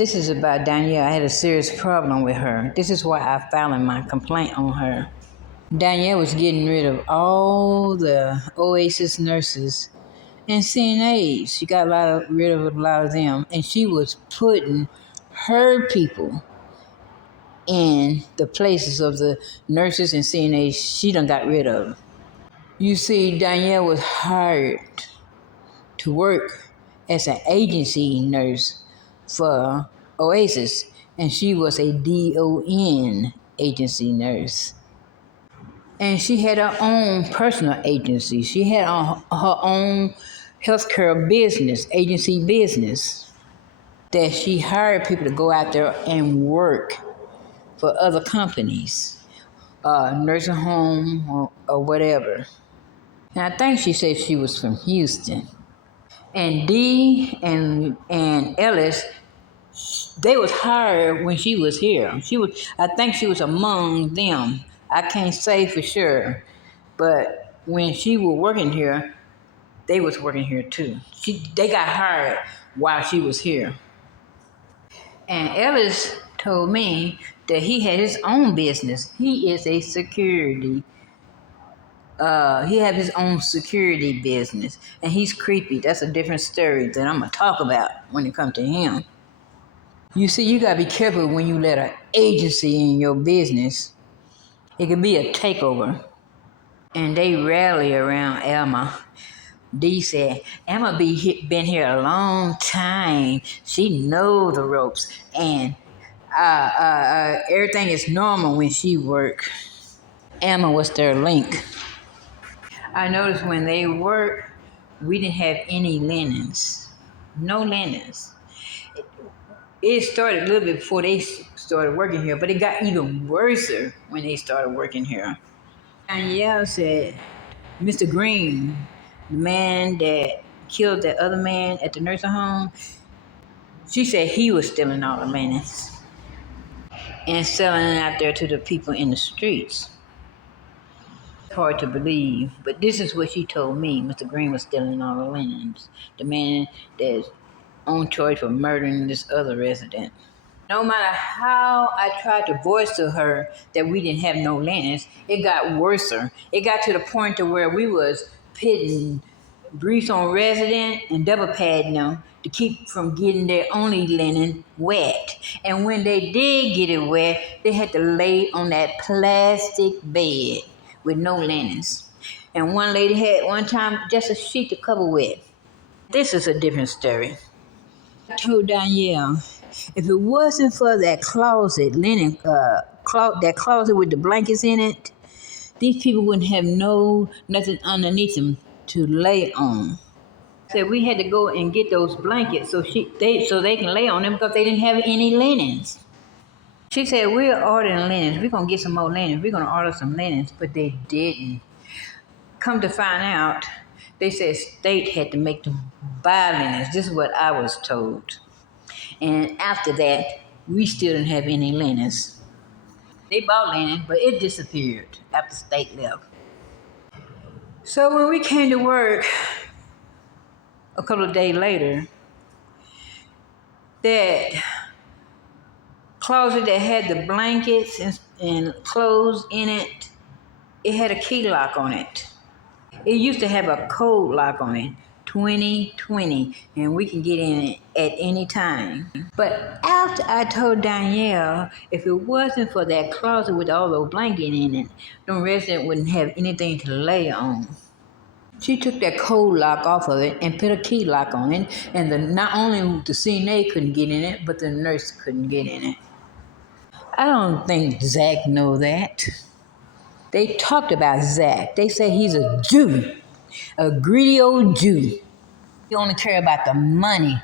This is about Danielle. I had a serious problem with her. This is why I filed my complaint on her. Danielle was getting rid of all the Oasis nurses and CNAs. She got rid of a lot of them, and she was putting her people in the places of the nurses and CNAs she done got rid of. You see, Danielle was hired to work as an agency nurse for Oasis, and she was a DON agency nurse. And she had her own personal agency. She had her own healthcare business, agency business, that she hired people to go out there and work for other companies, nursing home or whatever. And I think she said she was from Houston. And Dee and Ellis, they was hired when she was here. I think she was among them. I can't say for sure, but when she was working here, they was working here too. They got hired while she was here. And Ellis told me that he had his own business. He is a security. He have his own security business, and he's creepy. That's a different story that I'm gonna talk about when it comes to him. You see, you gotta be careful when you let an agency in your business. It can be a takeover, and they rally around Emma. Dee said, Emma been here a long time. She knows the ropes, and everything is normal when she work. Emma was their link. I noticed when they worked, we didn't have any linens. No linens. It started a little bit before they started working here, but it got even worse when they started working here. Danielle said, Mr. Green, the man that killed that other man at the nursing home, she said he was stealing all the linens and selling it out there to the people in the streets. It's hard to believe, but this is what she told me. Mr. Green was stealing all the linens. The man that's on charge for murdering this other resident. No matter how I tried to voice to her that we didn't have no linens, it got worse. It got to the point to where we was pitting grease on resident and double padding them to keep from getting their only linen wet. And when they did get it wet, they had to lay on that plastic bed with no linens. And one lady had one time just a sheet to cover with. This is a different story. I told Danielle, if it wasn't for that closet, that closet with the blankets in it, these people wouldn't have nothing underneath them to lay on. Said we had to go and get those blankets so they can lay on them because they didn't have any linens. She said, we're ordering linens. We're going to get some more linens. We're going to order some linens, but they didn't. Come to find out, they said state had to make them buy linens. This is what I was told. And after that, we still didn't have any linens. They bought linen, but it disappeared after state left. So when we came to work a couple of days later, that closet that had the blankets and clothes in it, it had a key lock on it. It used to have a code lock on it, 2020, and we can get in it at any time. But after I told Danielle, if it wasn't for that closet with all those blankets in it, the resident wouldn't have anything to lay on. She took that code lock off of it and put a key lock on it, and not only the CNA couldn't get in it, but the nurse couldn't get in it. I don't think Zach know that. They talked about Zach. They say he's a Jew, a greedy old Jew. He only care about the money.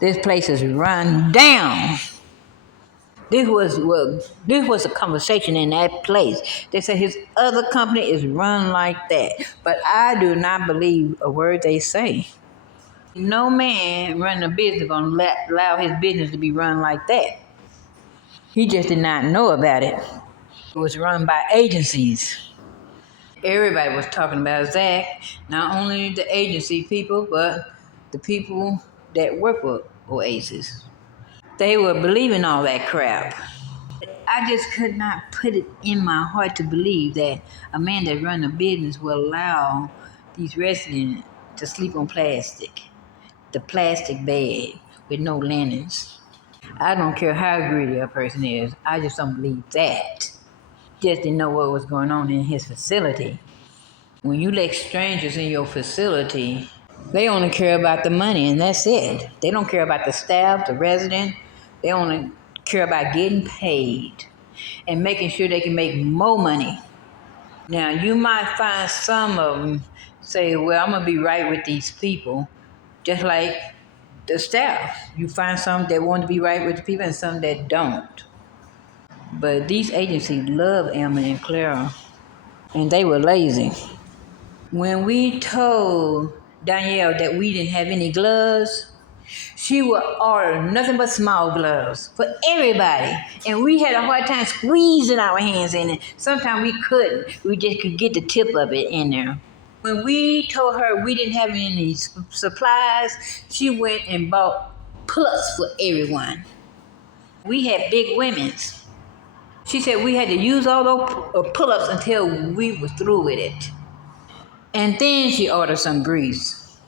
This place is run down. This was a conversation in that place. They said his other company is run like that, but I do not believe a word they say. No man running a business gonna allow his business to be run like that. He just did not know about it. It was run by agencies. Everybody was talking about Zach, not only the agency people, but the people that work with Oasis. They were believing all that crap. I just could not put it in my heart to believe that a man that run a business will allow these residents to sleep on plastic, the plastic bed with no linens. I don't care how greedy a person is. I just don't believe that. Just didn't know what was going on in his facility. When you let strangers in your facility, they only care about the money and that's it. They don't care about the staff, the resident. They only care about getting paid and making sure they can make more money. Now, you might find some of them say, well, I'm going to be right with these people, just like the staff. You find some that want to be right with the people and some that don't. But these agencies love Emma and Clara, and they were lazy. When we told Danielle that we didn't have any gloves, she would order nothing but small gloves for everybody. And we had a hard time squeezing our hands in it. Sometimes we couldn't. We just could get the tip of it in there. When we told her we didn't have any supplies, she went and bought pull-ups for everyone. We had big women's. She said we had to use all those pull-ups until we were through with it. And then she ordered some briefs.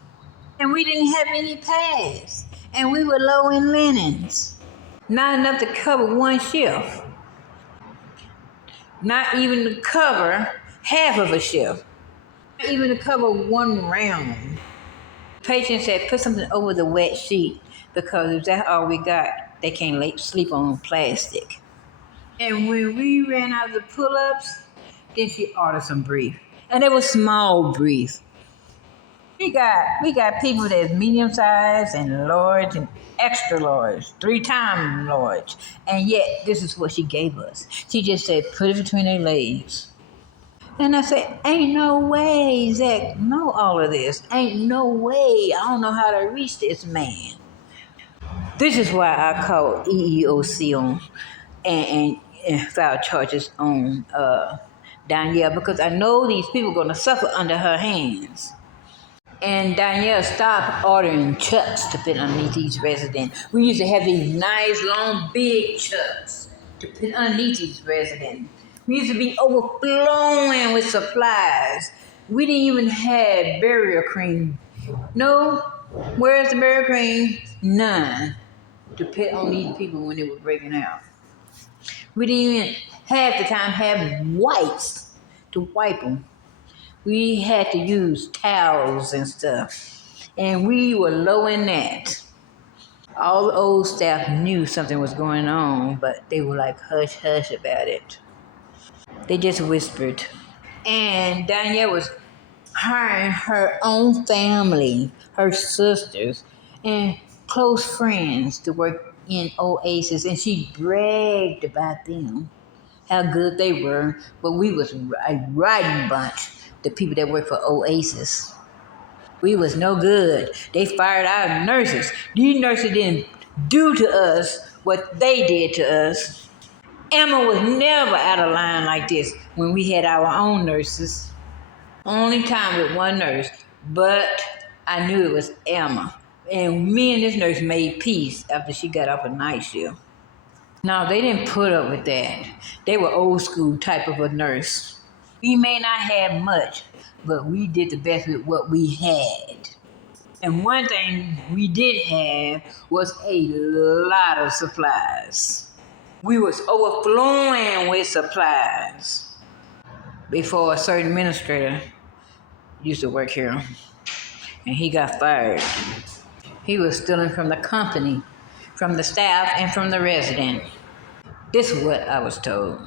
And we didn't have any pads. And we were low in linens. Not enough to cover one shift. Not even to cover half of a shift. Not even to cover one round. The patient said, put something over the wet sheet because if that's all we got, they can't sleep on plastic. And when we ran out of the pull-ups, then she ordered some brief. And they were small brief. We got people that's medium size and large and extra large, 3 times large. And yet this is what she gave us. She just said, put it between their legs. And I said, ain't no way Zach know all of this. Ain't no way. I don't know how to reach this man. This is why I called EEOC on and filed charges on Danielle because I know these people are going to suffer under her hands. And Danielle stopped ordering chucks to put underneath these residents. We used to have these nice, long, big chucks to put underneath these residents. We used to be overflowing with supplies. We didn't even have burial cream. No, where's the burial cream? None. To put on these people when they were breaking out. We didn't even half the time have wipes to wipe them. We had to use towels and stuff. And we were low in that. All the old staff knew something was going on, but they were like hush hush about it. They just whispered. And Danielle was hiring her own family, her sisters, and close friends to work in Oasis. And she bragged about them, how good they were. But we was a riding bunch, the people that work for Oasis. We was no good. They fired our nurses. These nurses didn't do to us what they did to us. Emma was never out of line like this when we had our own nurses. Only time with one nurse, but I knew it was Emma. And me and this nurse made peace after she got off a night shift. No, they didn't put up with that. They were old school type of a nurse. We may not have much, but we did the best with what we had. And one thing we did have was a lot of supplies. We was overflowing with supplies before a certain administrator used to work here and he got fired. He was stealing from the company, from the staff, and from the resident. This is what I was told.